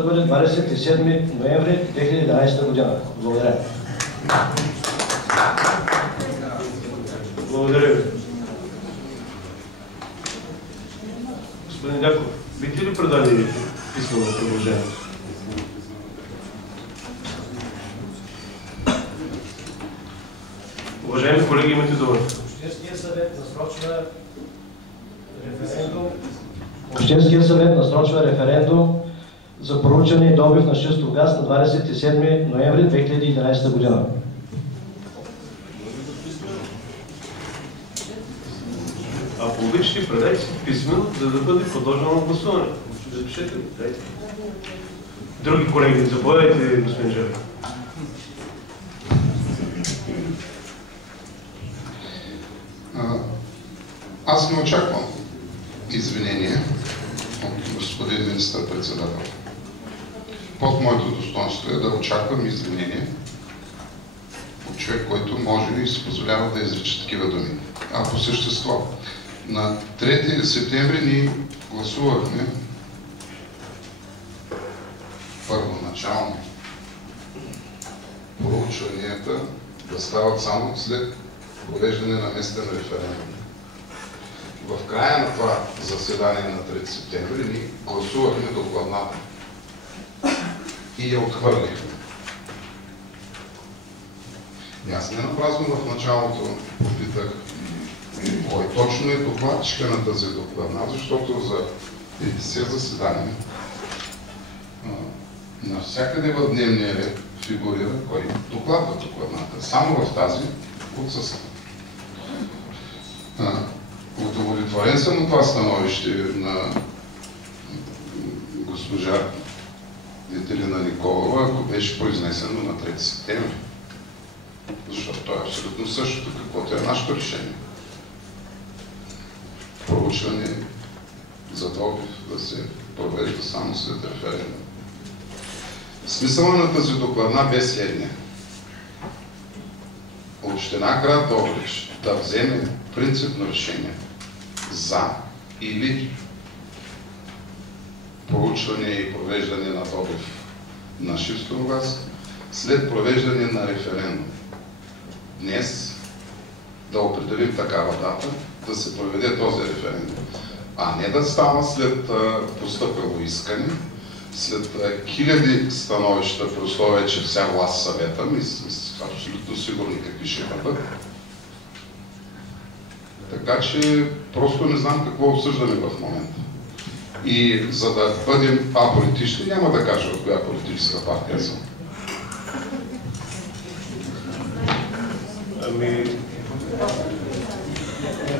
да бъде 27 ноември 2011 година. Благодаря. Благодаря ви. Господин Дяков, бихте ли предали писмено предложение? Уважаеми колеги, имате думата. Общинският съвет насрочва референдум за проучване и добив на шистов газ на 27 ноември 2011 година. Ако обичате, предайте си писмено, за да бъде подложено на гласуване. Запишете ли? Дайте. Други колеги, заповядайте, господин Желев. Аз не очаквам извинение от господин министър-председател. Под моето достоинство е да очаквам извинение от човек, който може и се позволява да изрича такива думи. А по същество, на 3 септември ние гласувахме първоначално проучванията да стават само след провеждане на местен референдум. В края на това заседание на 3 септември ние гласувахме докладната и я отхвърлихме. И аз не напразно в началото попитах кой точно е докладчика на тази докладна, защото за 50 заседания навсякъде в дневния ред фигурира кой докладва докладната. Само в тази отсъства. Удовлетворен съм от това становище на госпожа Детелина Николова, ако беше произнесено на 3 септември. Защото то е абсолютно същото, каквото е нашето решение. Проучване за добив да се провежда само след референдум. Смисъла на тази докладна бе следния. Община град Добрич да вземе принципно решение за или проучване и провеждане на добив на шистов газ след провеждане на референдум. Днес да определим такава дата, да се проведе този референдум, а не да става след постъпило искане, след хиляди становища, при условие, че вся власт съвета, мисля, абсолютно сигурни какви ще бъдат. Така че просто не знам какво обсъждаме в момента. И за да бъдем аполитични, няма да кажа от коя политическа партия съм. Ами,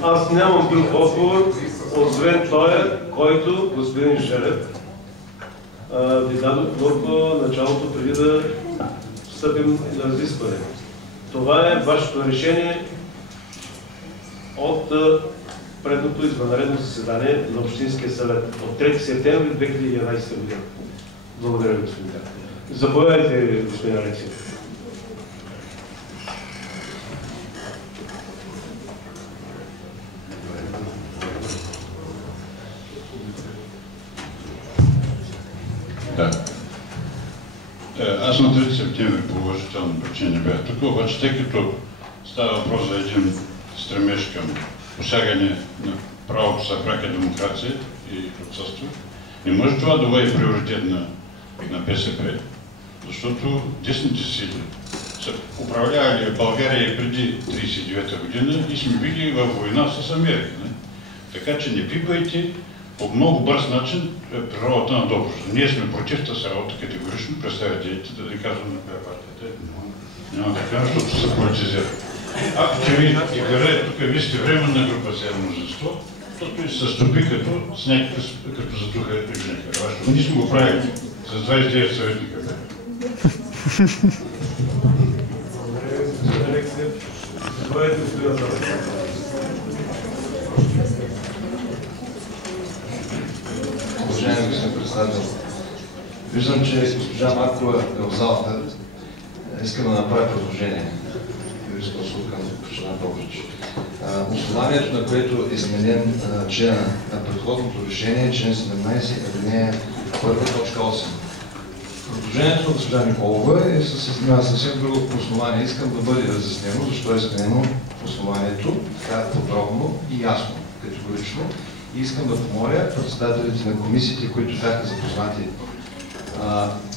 аз нямам друг отговор, освен той, който господин Желев ви дадох в началото, преди да встъпим на разискване. Това е вашето решение от предното извънредно заседание на Общинския съвет от 3 септември 2011 година. Благодаря ви, господин Дяков. Заповядайте, господин Алексиев. Да. Аз на 3 септември по уважителни причини бях тук, обаче тъй като става въпрос за един стремеж към посягане на правото за пряка демокрация и отсъства, не може това да бъде приоритет на БСП, защото десните сили са управлявали България и преди 1939 година и сме били във война с Америка. Не? Така че не пипайте по много бърз начин природата на Добруджа. Ние сме против тази работа категорично, представителите, да ви казвам на коя партията е. Няма така, защото се политизира. Ако че ви играете тук, вие сте временна група за множество, защото и се стопи като с някакъв, като затуха южника. Ние сме го правили с 29 съветника. Уважаеми господин председател, виждам, че госпожа Маркова е в залата. Искам да направя предложение. Юрисконсулт към община Добрич. Основанието, на което е сменен члена на предходното решение, член 17, алинея 1, точка 8. Предложението на госпожа Николова е на съвсем друго основание. Искам да бъде разяснено защо е изменено основанието, така подробно и ясно, категорично. И искам да помоля председателите на комисиите, които бяха запознати,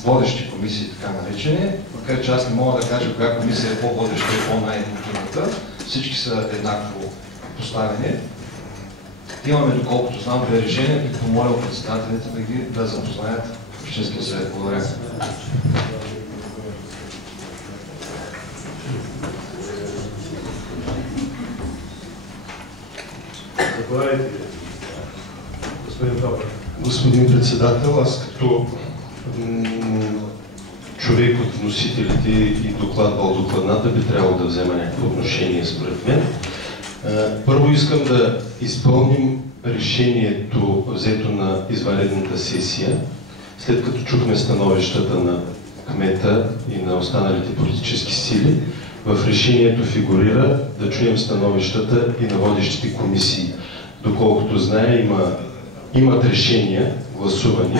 водещи комисии, така наречени, макар че аз не мога да кажа коя комисия е по-водеща и по-най-ефективната, всички са еднакво поставени. Имаме, доколкото знам, две решения, бих помолял председателите да запознаят Общинския съвет. Благодаря. Господин председател, аз като човек от вносителите и докладвал докладната би трябвало да взема някакво отношение според мен. Първо искам да изпълним решението, взето на извънредната сесия, след като чухме становищата на кмета и на останалите политически сили. В решението фигурира да чуем становищата и на водещите комисии. Доколкото знае, имат решения, гласувани.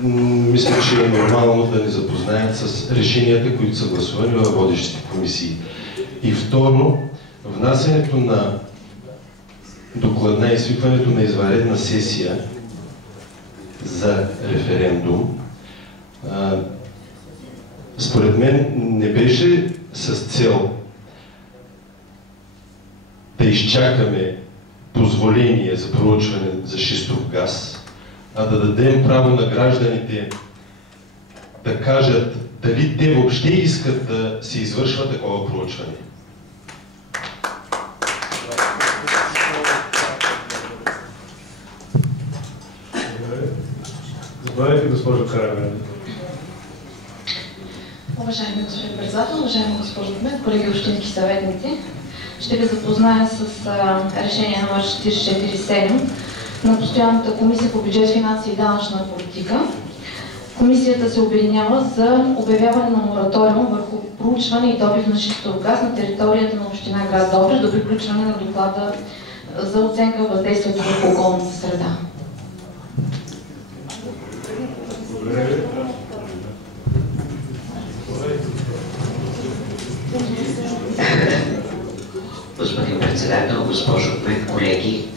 Мисля, че е нормално да ни запознаят с решенията, които са гласувани във водещите комисии. И второ, внасянето на докладна и свикването на извънредна сесия за референдум, според мен не беше с цел да изчакаме позволение за проучване за шистов газ, а да дадем право на гражданите да кажат дали те въобще искат да се извършва такова проучване. Заповядайте, госпожо Карамева. Уважаеми господин председател, уважаема госпожо кмет, колеги общински съветници, ще ви запозная с решение номер 447 на Постоянната комисия по бюджет, финанси и данъчна политика. Комисията се обединява за обявяване на мораториум върху проучване и добив на шистов газ на територията на община град Добрич до приключване на доклада за оценка въздействието върху околната среда. Господин председател, госпожо кмет, колеги,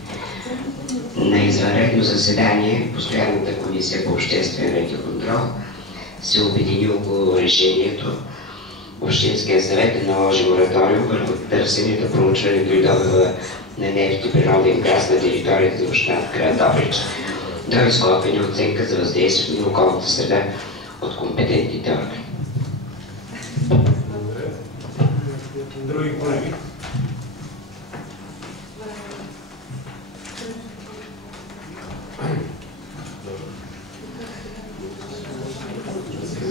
на извънредно заседание Постоянната комисия по обществен ред и контрол се обедини около решението Общинския съвет да наложи мораториум върху търсенето, проучването и добива на нефт и природен газ на територията на община град Добрич до изготвяне оценка за въздействието на околната среда от компетентните органи. Други колеги?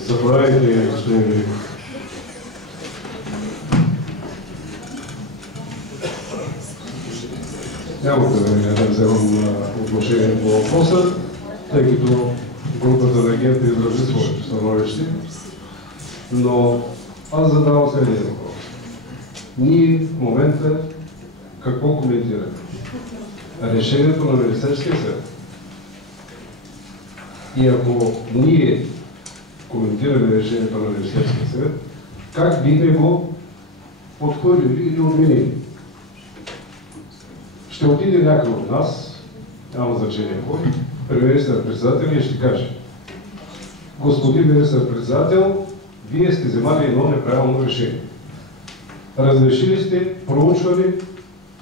Заповядайте, господин Великов. Няма да вземам отношение по въпроса, тъй като групата на ГЕРБ изрази своето становище. Но аз задавам следния въпрос. Ние в момента какво коментираме? Решението на Министерския съвет. И ако ние коментираме решението на Министерския съвет, как бихме го отхвърлили или отменили? Ще отиде някой от нас, няма значение кой, при министър-председателя и ще каже: господин министър-председател, вие сте вземали едно неправилно решение. Разрешили сте проучване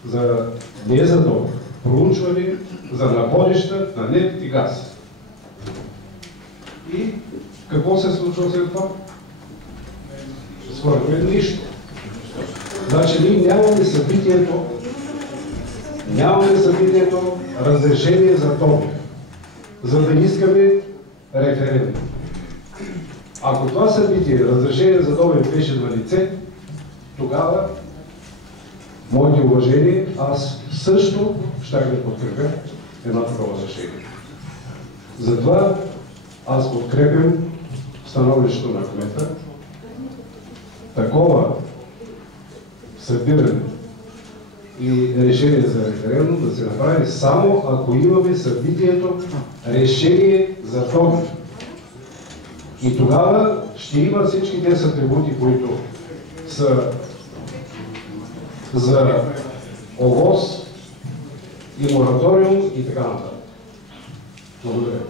за не за добив, проучване за находища на нефт и газ. И какво се случва след това? Според мен нищо. Значи ние нямаме събитието разрешение за добив, за да искаме референдум. Ако това събитие, разрешение за добив беше на лице, тогава, моите уважения, аз също щях да подкрепя едно такова решение. Затова аз подкрепям становището на кмета. Такова събиране и решение за референдум да се направи само ако имаме събитието решение за добив. И тогава ще има всички тези атрибути, които са за ОВОС и мораториум и така нататък. Благодаря.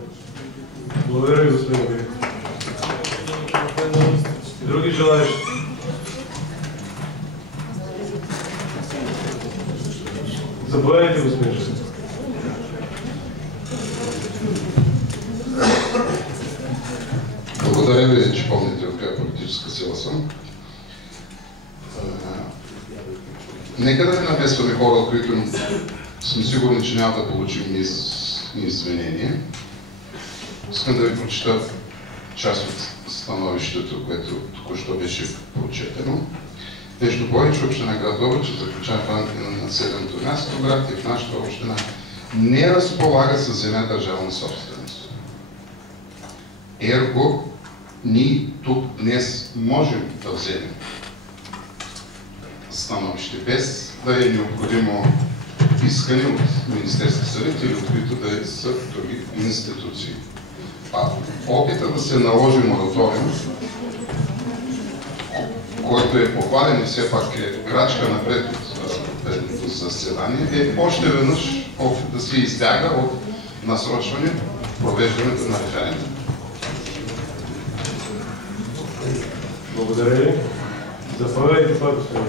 Благодаря ви, господин Великов. Други желаещи? Заповядайте, господин Желев. Благодаря ви, че помните от коя политическа сила съм. Нека да не намесваме хора, които сме сигурни, че няма да получим ни извинение. Искам да ви прочита част от становището, което току-що беше прочетено. Нещо повече, община град Добрич, заключава в рамките на населеното място, град и в нашата община не разполага с земя държавна собственост. Ерго, ние тук днес можем да вземем становище, без да е необходимо искане от Министерския съвет или от които да са други институции. Опита да се наложи мораториум, който е похвален и все пак е крачка напред от предното заседание, е още веднъж опит да се избяга от насрочване провеждането на референдум. Благодаря ви. Заповядайте, господин.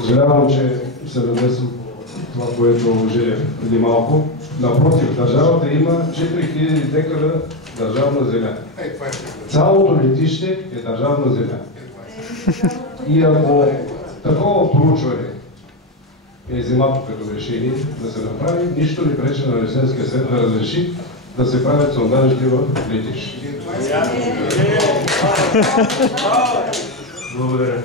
Съжалявам, че се намесвам това, което Желев преди малко. Напротив, държавата има 4000 декара държавна земя. Цялото летище е държавна земя. И ако такова проучване е вземато като решение да се направи, нищо не пречи на Ресенския съвет да разреши да се правят сондажите в летище. Благодаря.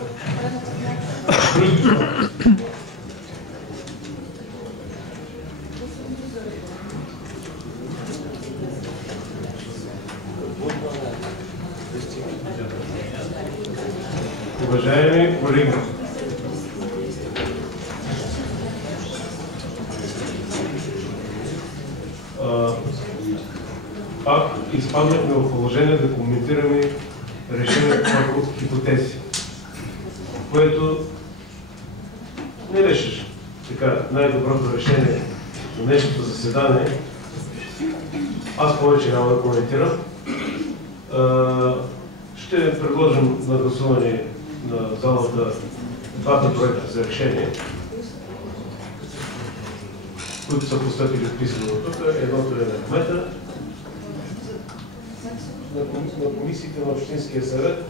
Уважаеми колеги, пак изпаднахме в положение да коментираме решението от хипотези, което не беше така най-доброто решение на днешното заседание. Аз повече няма да коментирам. Ще предложим на гласуване на залата двата проекта за решение, които са постъпили в писмено тук. Едното е на кмета, на комисиите на Общинския съвет